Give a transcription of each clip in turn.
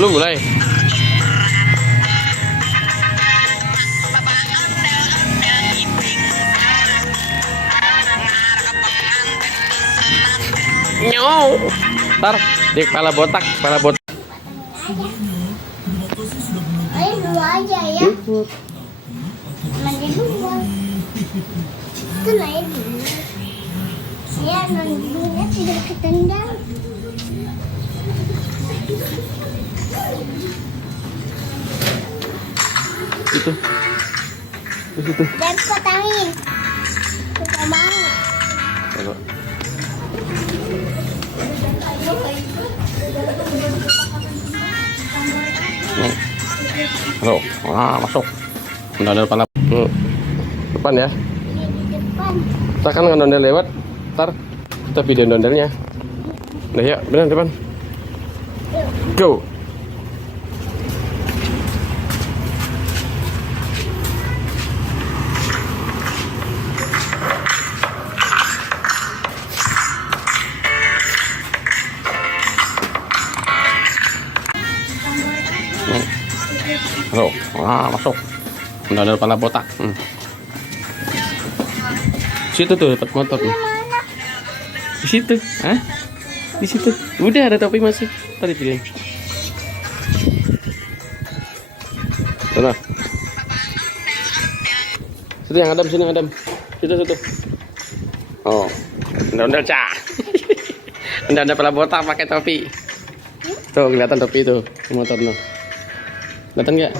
Belum mulai. Nyo. Ntar di kepala botak, Ayo dua aja ya. Mandi dua. Itu naik dulu. Ya nunggunya tidak ketendang. Itu. Itu. Dan potongin. Suka banget. Kalau nih. Halo, masuk. Ondel kepala. Depan ya. Ini di depan. Kita kan ngondel lewat. Ntar kita video ondelnya. Nah ya, benar depan. Go. Nih. Halo, masuk. Ondel kepala botak. Situ tuh dapat motor nih. Di situ, hah? Di situ. Udah ada topi masih. Tadi pilih. Sana. Situ yang Adam, sini Adam. Situ. Oh, ondel cah. Ondel kepala botak pakai topi. Tuh kelihatan topi itu di motor no. Kelihatan nggak?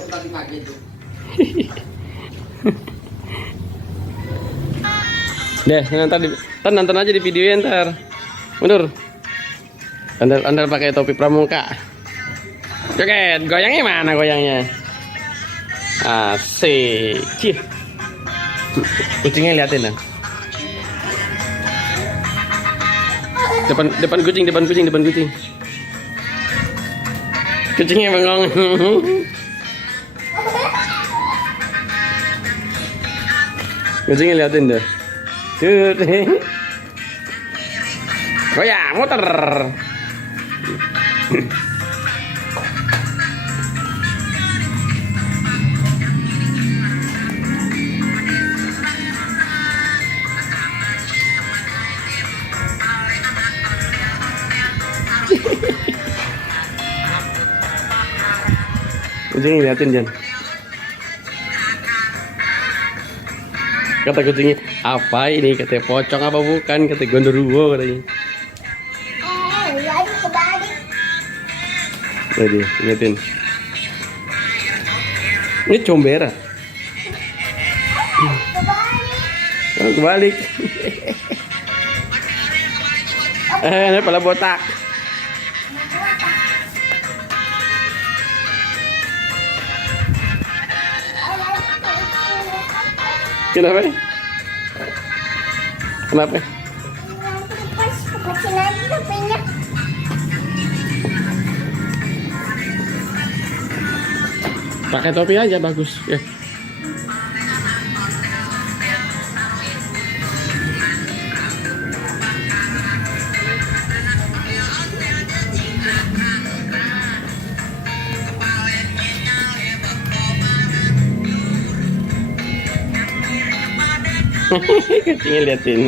Deh, nonton aja di video ntar. Mundur. Andal pakai topi pramuka. Joget, goyangnya mana goyangnya? Asik. Cih. Kucingnya liatin lah. Depan kucing. Kucingnya bengong. Kucingnya liatin deh. Goyang, muter. Kucingnya liatin Jan. Kata kucingnya, apa ini? Katanya pocong apa bukan? Kata gondoruo katanya. Jadi kebalik. Tadi, liatin. Ini combera. Kebalik. Oh, kebalik. Ini kepala botak. Kenapa? Kenapa? Pas kecil lagi topinya. Pakai topi aja bagus ya. Kucingnya liatin.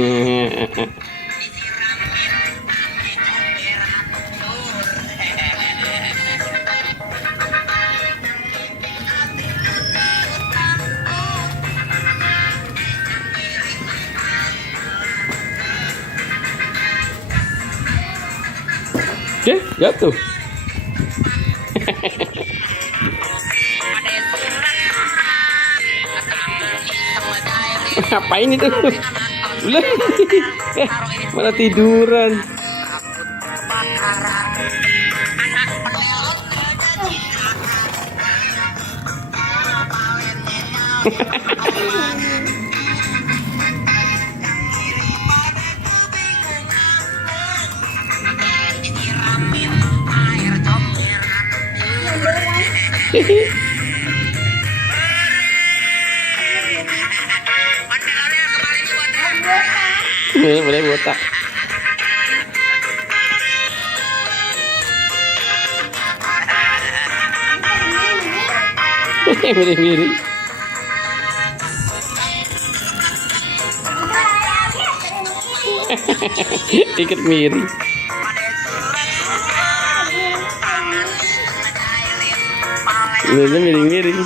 Oke, jatuh. Ngapain itu? Udah. Malah tiduran. Boleh botak. Miring-miring. Ikut miring. Ini miring-miring.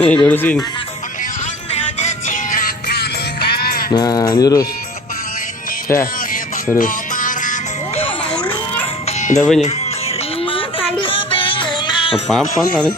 Nih lurusin. Nah, lurus. Ya, lurus. Ada apanya? Tali. Apa-apa tadi?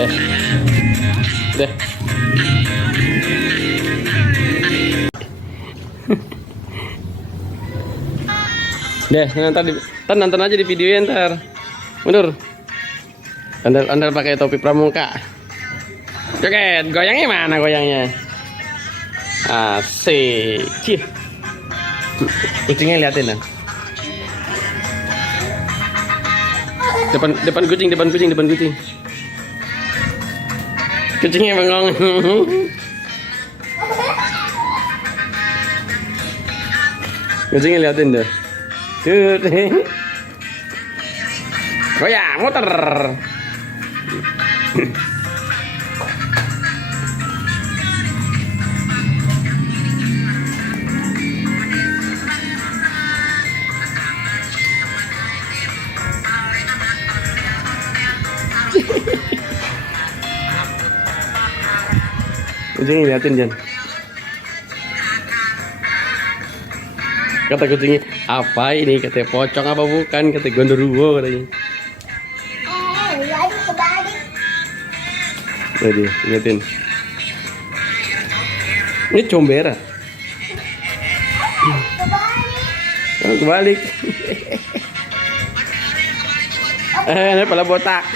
Deh. Deh. Deh, ntar nonton aja di videonya ntar. Mundur. Andal pakai topi pramuka. Joget, goyangnya mana goyangnya? Asik. Cih. Kucingnya liatin dong. Depan kucing. Kucingnya bengong. Kucingnya liatin deh. Tut. Goyang, muter. Kucingnya liatin Jan. Kata kucingnya, apa ini? Kata pocong apa bukan? Kata gondoruo katanya. Lagi kebalik. Jadi, liatin. Ini combera. Kebalik. Oh, kebalik. Ini kepala botak.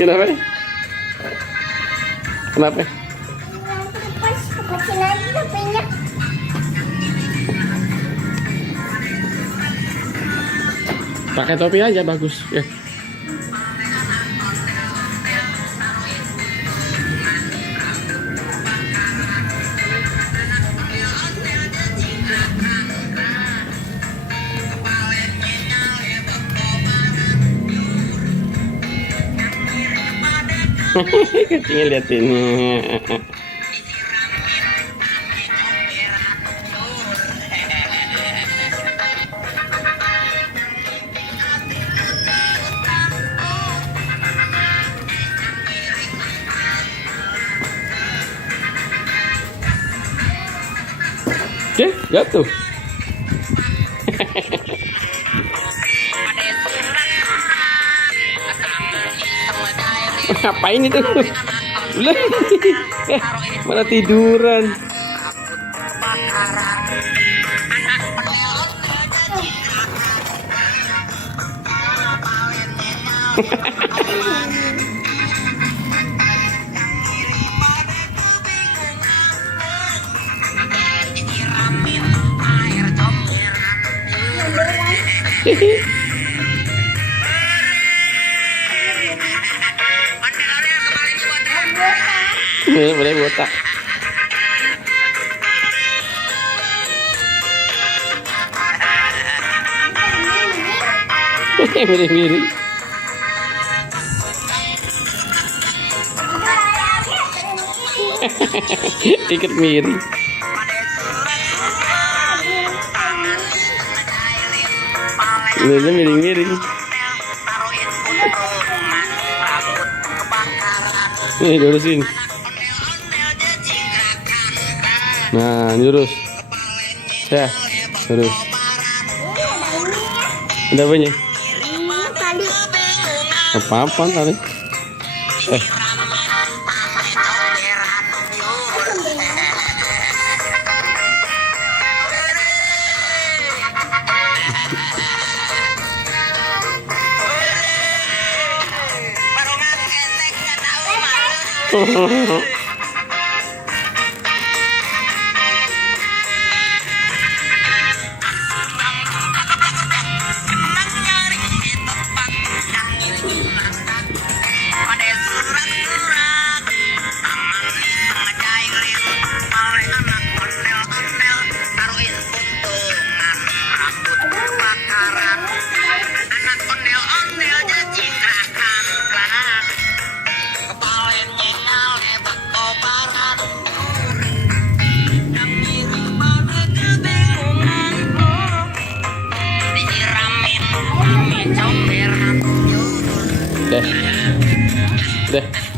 Kenapa? Kenapa? Pas kecil lagi topinya. Pakai topi aja bagus ya. Kucingnya liatin. Jatuh. Ngapain itu? Malah tiduran. Boleh botak. Miring-miring. Ikut miring. Lilnya miring-miring. Nih lurusin. Nah, lurus. Ya, lurus. Ada apanya? Tali. Apa-apa tadi? Deh. Deh.